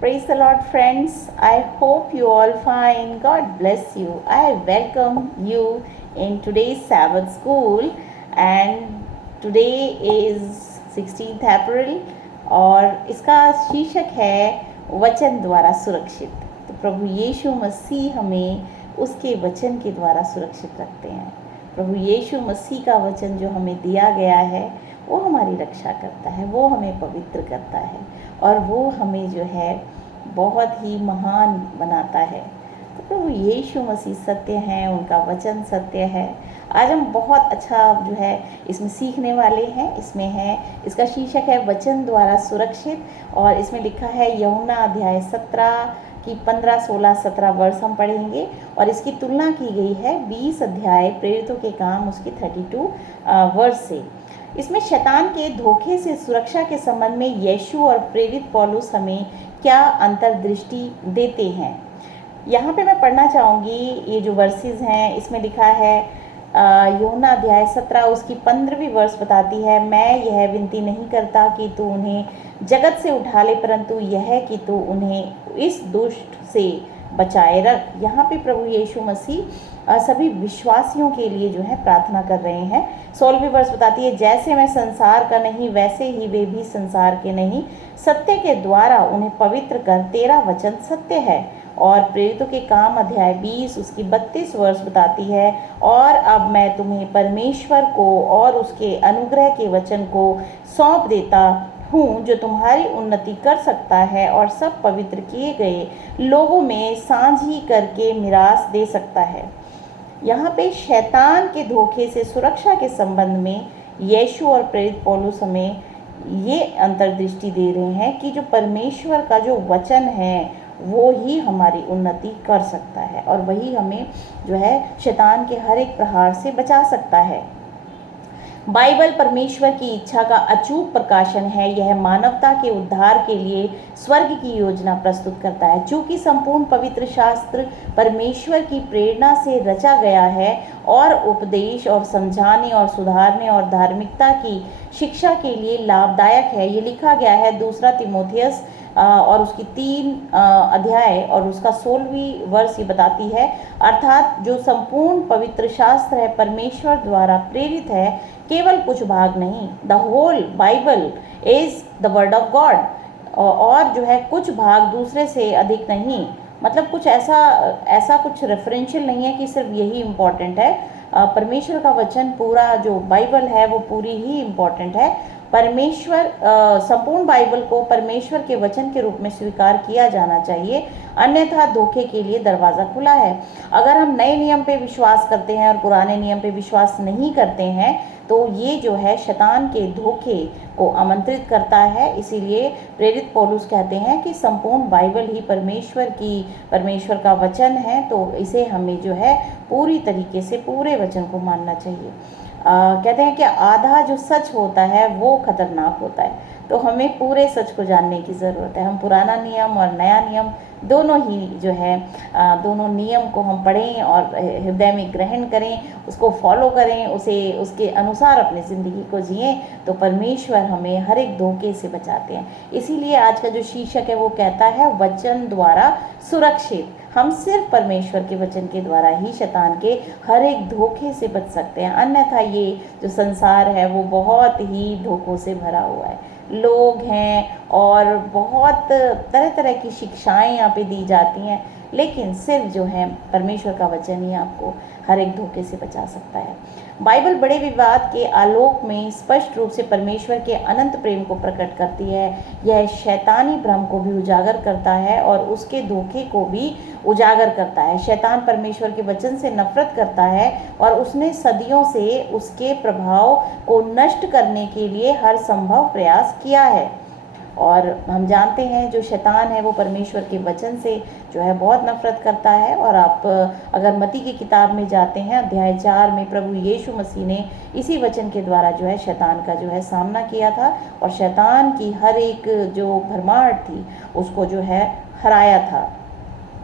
Praise the Lord, friends. I hope you all fine. God bless you. I welcome you in today's Sabbath school, and today is 16th April और इसका शीर्षक है वचन द्वारा सुरक्षित। तो प्रभु यीशु मसीह हमें उसके वचन के द्वारा सुरक्षित रखते हैं। प्रभु यीशु मसीह का वचन जो हमें दिया गया है वो हमारी रक्षा करता है, वो हमें पवित्र करता है और वो हमें जो है बहुत ही महान बनाता है। तो प्रभु यीशु मसीह सत्य हैं, उनका वचन सत्य है। आज हम बहुत अच्छा जो है इसमें सीखने वाले हैं। इसमें है, इसका शीर्षक है वचन द्वारा सुरक्षित और इसमें लिखा है यूहन्ना अध्याय 17 की 15, 16, 17 वर्ष हम पढ़ेंगे और इसकी तुलना की गई है 20 अध्याय प्रेरितों के काम उसकी 32 वर्ष से। इसमें शैतान के धोखे से सुरक्षा के संबंध में यीशु और प्रेरित पौलुस हमें क्या अंतर्दृष्टि देते हैं। यहाँ पे मैं पढ़ना चाहूँगी ये जो वर्सेस हैं। इसमें लिखा है यूहन्ना अध्याय 17 उसकी 15वीं वर्ष बताती है, मैं यह विनती नहीं करता कि तू उन्हें जगत से उठा ले, परंतु यह कि तू उन्हें इस दुष्ट से बचाए रख। यहाँ पे प्रभु यीशु मसीह सभी विश्वासियों के लिए जो है प्रार्थना कर रहे हैं। 16वीं वर्ष बताती है, जैसे मैं संसार का नहीं वैसे ही वे भी संसार के नहीं, सत्य के द्वारा उन्हें पवित्र कर, तेरा वचन सत्य है। और प्रेरितों के काम अध्याय 20 उसकी 32 वर्ष बताती है, और अब मैं तुम्हें परमेश्वर को और उसके अनुग्रह के वचन को सौंप देता हूँ जो तुम्हारी उन्नति कर सकता है और सब पवित्र किए गए लोगों में साझी करके मिरास दे सकता है। यहाँ पे शैतान के धोखे से सुरक्षा के संबंध में यीशु और प्रेरित पौलुस हमें ये अंतर्दृष्टि दे रहे हैं कि जो परमेश्वर का जो वचन है वो ही हमारी उन्नति कर सकता है और वही हमें जो है शैतान के हर एक प्रहार से बचा सकता है। बाइबल परमेश्वर की इच्छा का अचूक प्रकाशन है। यह मानवता के उद्धार के लिए स्वर्ग की योजना प्रस्तुत करता है। चूँकि संपूर्ण पवित्र शास्त्र परमेश्वर की प्रेरणा से रचा गया है और उपदेश और समझाने और सुधारने और धार्मिकता की शिक्षा के लिए लाभदायक है। ये लिखा गया है 2 तीमुथियुस और उसकी 3 अध्याय और उसका 16वीं वर्ष ये बताती है, अर्थात जो संपूर्ण पवित्र शास्त्र है परमेश्वर द्वारा प्रेरित है, केवल कुछ भाग नहीं। The whole Bible is the word of God. और जो है कुछ भाग दूसरे से अधिक नहीं, मतलब कुछ ऐसा कुछ रेफरेंशियल नहीं है कि सिर्फ यही इम्पोर्टेंट है। परमेश्वर का वचन पूरा जो बाइबल है वो पूरी ही इम्पोर्टेंट है। परमेश्वर संपूर्ण बाइबल को परमेश्वर के वचन के रूप में स्वीकार किया जाना चाहिए, अन्यथा धोखे के लिए दरवाज़ा खुला है। अगर हम नए नियम पे विश्वास करते हैं और पुराने नियम पे विश्वास नहीं करते हैं तो ये जो है शैतान के धोखे को आमंत्रित करता है। इसीलिए प्रेरित पौलुस कहते हैं कि संपूर्ण बाइबल ही परमेश्वर का वचन है, तो इसे हमें जो है पूरी तरीके से पूरे वचन को मानना चाहिए। कहते हैं कि आधा जो सच होता है वो खतरनाक होता है, तो हमें पूरे सच को जानने की ज़रूरत है। हम पुराना नियम और नया नियम दोनों ही जो है दोनों नियम को हम पढ़ें और हृदय में ग्रहण करें, उसको फॉलो करें, उसे उसके अनुसार अपनी ज़िंदगी को जिएं, तो परमेश्वर हमें हर एक धोखे से बचाते हैं। इसीलिए आज का जो शीर्षक है वो कहता है वचन द्वारा सुरक्षित। हम सिर्फ परमेश्वर के वचन के द्वारा ही शैतान के हर एक धोखे से बच सकते हैं, अन्यथा ये जो संसार है वो बहुत ही धोखों से भरा हुआ है। लोग हैं और बहुत तरह तरह की शिक्षाएं यहाँ पे दी जाती हैं, लेकिन सिर्फ जो है परमेश्वर का वचन ही आपको हर एक धोखे से बचा सकता है। बाइबल बड़े विवाद के आलोक में स्पष्ट रूप से परमेश्वर के अनंत प्रेम को प्रकट करती है। यह शैतानी भ्रम को भी उजागर करता है और उसके धोखे को भी उजागर करता है। शैतान परमेश्वर के वचन से नफरत करता है और उसने सदियों से उसके प्रभाव को नष्ट करने के लिए हर संभव प्रयास किया है। और हम जानते हैं जो शैतान है वो परमेश्वर के वचन से जो है बहुत नफरत करता है। और आप अगर मत्ती की किताब में जाते हैं अध्याय 4 में प्रभु यीशु मसीह ने इसी वचन के द्वारा जो है शैतान का जो है सामना किया था और शैतान की हर एक जो भरमाहट थी उसको जो है हराया था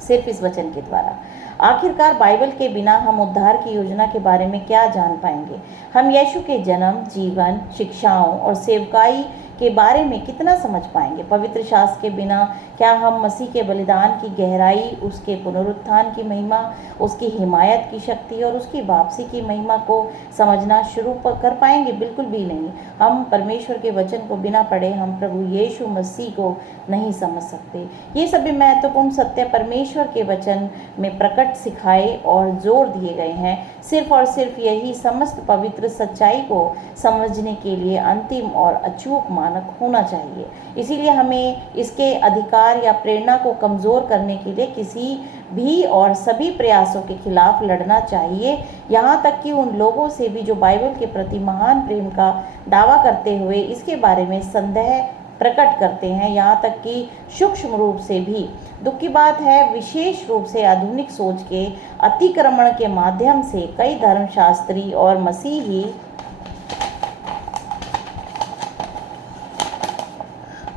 सिर्फ इस वचन के द्वारा। आखिरकार बाइबल के बिना हम उद्धार की योजना के बारे में क्या जान पाएंगे। हम यीशु के जन्म, जीवन, शिक्षाओं और सेवकाई के बारे में कितना समझ पाएंगे। पवित्र शास्त्र के बिना क्या हम मसीह के बलिदान की गहराई, उसके पुनरुत्थान की महिमा, उसकी हिमायत की शक्ति और उसकी वापसी की महिमा को समझना शुरू कर पाएंगे? बिल्कुल भी नहीं। हम परमेश्वर के वचन को बिना पढ़े हम प्रभु यीशु मसीह को नहीं समझ सकते। ये सभी महत्वपूर्ण सत्य परमेश्वर के वचन में प्रकट, सिखाए और जोर दिए गए हैं। सिर्फ और सिर्फ यही समस्त पवित्र सच्चाई को समझने के लिए अंतिम और अचूक मानक होना चाहिए। इसीलिए हमें इसके अधिकार या प्रेरणा को कमज़ोर करने के लिए किसी भी और सभी प्रयासों के खिलाफ लड़ना चाहिए, यहाँ तक कि उन लोगों से भी जो बाइबल के प्रति महान प्रेम का दावा करते हुए इसके बारे में संदेह प्रकट करते हैं, यहाँ तक कि सूक्ष्म रूप से भी। दुख की बात है, विशेष रूप से आधुनिक सोच के अतिक्रमण के माध्यम से कई धर्मशास्त्री और मसीही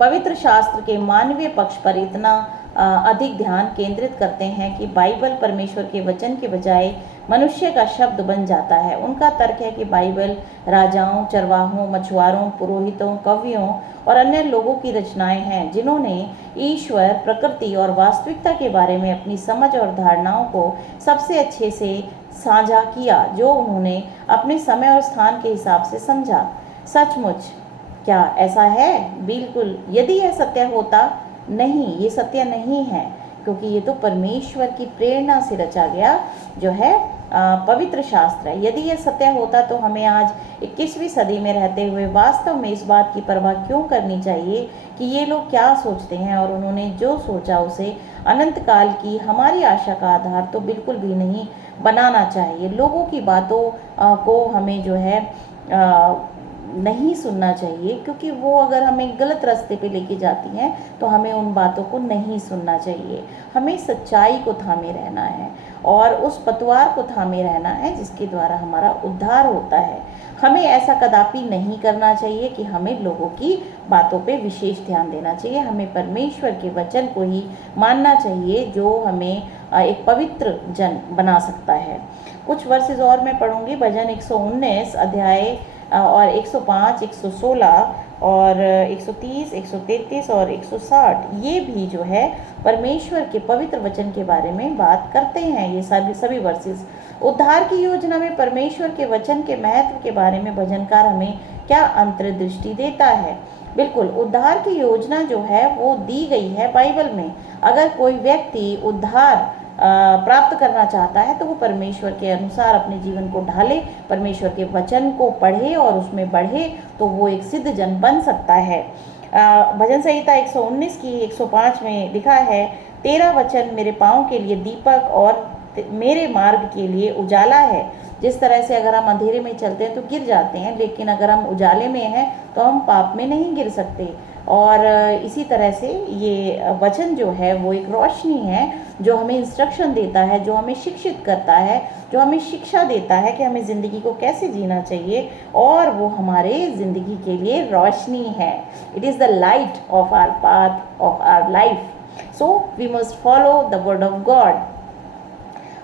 पवित्र शास्त्र के मानवीय पक्ष पर इतना अधिक ध्यान केंद्रित करते हैं कि बाइबल परमेश्वर के वचन के बजाय मनुष्य का शब्द बन जाता है। उनका तर्क है कि बाइबल राजाओं, चरवाहों, मछुआरों, पुरोहितों, कवियों और अन्य लोगों की रचनाएं हैं, जिन्होंने ईश्वर, प्रकृति और वास्तविकता के बारे में अपनी समझ और धारणाओं को सबसे अच्छे से साझा किया, जो उन्होंने अपने समय और स्थान के हिसाब से समझा। सचमुच क्या ऐसा है? बिल्कुल। यदि यह सत्य होता, नहीं, ये सत्य नहीं है, क्योंकि ये तो परमेश्वर की प्रेरणा से रचा गया जो है पवित्र शास्त्र है। यदि यह सत्य होता तो हमें आज 21वीं सदी में रहते हुए वास्तव में इस बात की परवाह क्यों करनी चाहिए कि ये लोग क्या सोचते हैं, और उन्होंने जो सोचा उसे अनंत काल की हमारी आशा का आधार तो बिल्कुल भी नहीं बनाना चाहिए। लोगों की बातों को हमें जो है नहीं सुनना चाहिए, क्योंकि वो अगर हमें गलत रास्ते पे लेके जाती हैं तो हमें उन बातों को नहीं सुनना चाहिए। हमें सच्चाई को थामे रहना है और उस पतवार को थामे रहना है जिसके द्वारा हमारा उद्धार होता है। हमें ऐसा कदापि नहीं करना चाहिए कि हमें लोगों की बातों पे विशेष ध्यान देना चाहिए। हमें परमेश्वर के वचन को ही मानना चाहिए, जो हमें एक पवित्र जन बना सकता है। कुछ वर्सेस और मैं पढ़ूंगी। भजन 119 अध्याय और 105, 116 और 130, 133 और 160 ये भी जो है परमेश्वर के पवित्र वचन के बारे में बात करते हैं। ये सभी वर्सेस उद्धार की योजना में परमेश्वर के वचन के महत्व के बारे में भजनकार हमें क्या अंतर्दृष्टि देता है। बिल्कुल, उद्धार की योजना जो है वो दी गई है बाइबल में। अगर कोई व्यक्ति उद्धार प्राप्त करना चाहता है तो वो परमेश्वर के अनुसार अपने जीवन को ढाले, परमेश्वर के वचन को पढ़े और उसमें बढ़े, तो वो एक सिद्ध जन बन सकता है। भजन संहिता 119 की 105 में लिखा है, तेरा वचन मेरे पाँव के लिए दीपक और मेरे मार्ग के लिए उजाला है। जिस तरह से अगर हम अंधेरे में चलते हैं तो गिर जाते हैं, लेकिन अगर हम उजाले में हैं तो हम पाप में नहीं गिर सकते। और इसी तरह से ये वचन जो है वो एक रोशनी है जो हमें इंस्ट्रक्शन देता है, जो हमें शिक्षित करता है, जो हमें शिक्षा देता है कि हमें ज़िंदगी को कैसे जीना चाहिए, और वो हमारे ज़िंदगी के लिए रोशनी है। It is the light of our path of our life. So we must follow the word of God.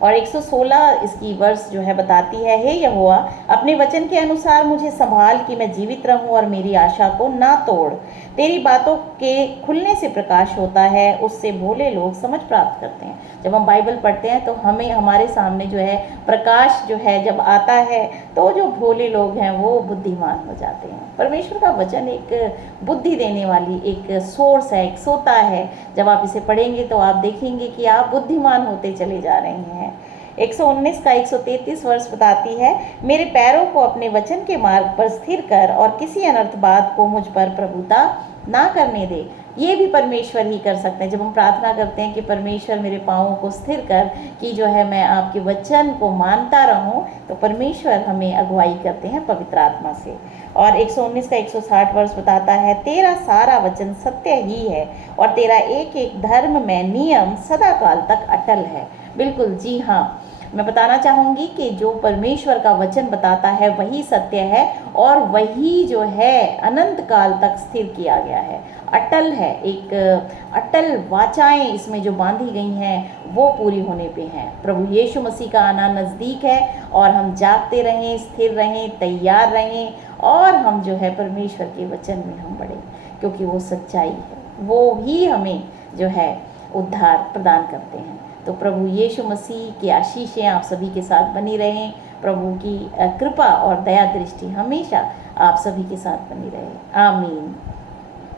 और 116 इसकी वर्स जो है बताती है, हे यहोवा, अपने वचन के अनुसार मुझे संभाल कि मैं जीवित रहूं और मेरी आशा को ना तोड़। तेरी बातों के खुलने से प्रकाश होता है, उससे भोले लोग समझ प्राप्त करते हैं। जब हम बाइबल पढ़ते हैं तो हमें हमारे सामने जो है प्रकाश जो है जब आता है तो जो भोले लोग हैं वो बुद्धिमान हो जाते हैं। परमेश्वर का वचन एक बुद्धि देने वाली एक सोर्स है, एक सोता है। जब आप इसे पढ़ेंगे तो आप देखेंगे कि आप बुद्धिमान होते चले जा रहे हैं। 119 का 133 वर्ष बताती है, मेरे पैरों को अपने वचन के मार्ग पर स्थिर कर और किसी अनर्थ बात को मुझ पर प्रभुता ना करने दे। ये भी परमेश्वर ही कर सकते हैं। जब हम प्रार्थना करते हैं कि परमेश्वर मेरे पाँवों को स्थिर कर कि जो है मैं आपके वचन को मानता रहूं, तो परमेश्वर हमें अगुवाई करते हैं पवित्र आत्मा से। और 119 का 160 वर्ष बताता है, तेरा सारा वचन सत्य ही है और तेरा एक एक धर्म में नियम सदा काल तक अटल है। बिल्कुल, जी हाँ, मैं बताना चाहूँगी कि जो परमेश्वर का वचन बताता है वही सत्य है और वही जो है अनंत काल तक स्थिर किया गया है, अटल है। एक अटल वाचाएं इसमें जो बांधी गई हैं वो पूरी होने पे हैं। प्रभु यीशु मसीह का आना नज़दीक है और हम जागते रहें, स्थिर रहें, तैयार रहें और हम जो है परमेश्वर के वचन में हम बढ़ें, क्योंकि वो सच्चाई है, वो ही हमें जो है उद्धार प्रदान करते हैं। तो प्रभु यीशु मसीह की आशीषें आप सभी के साथ बनी रहें। प्रभु की कृपा और दया दृष्टि हमेशा आप सभी के साथ बनी रहे। आमीन।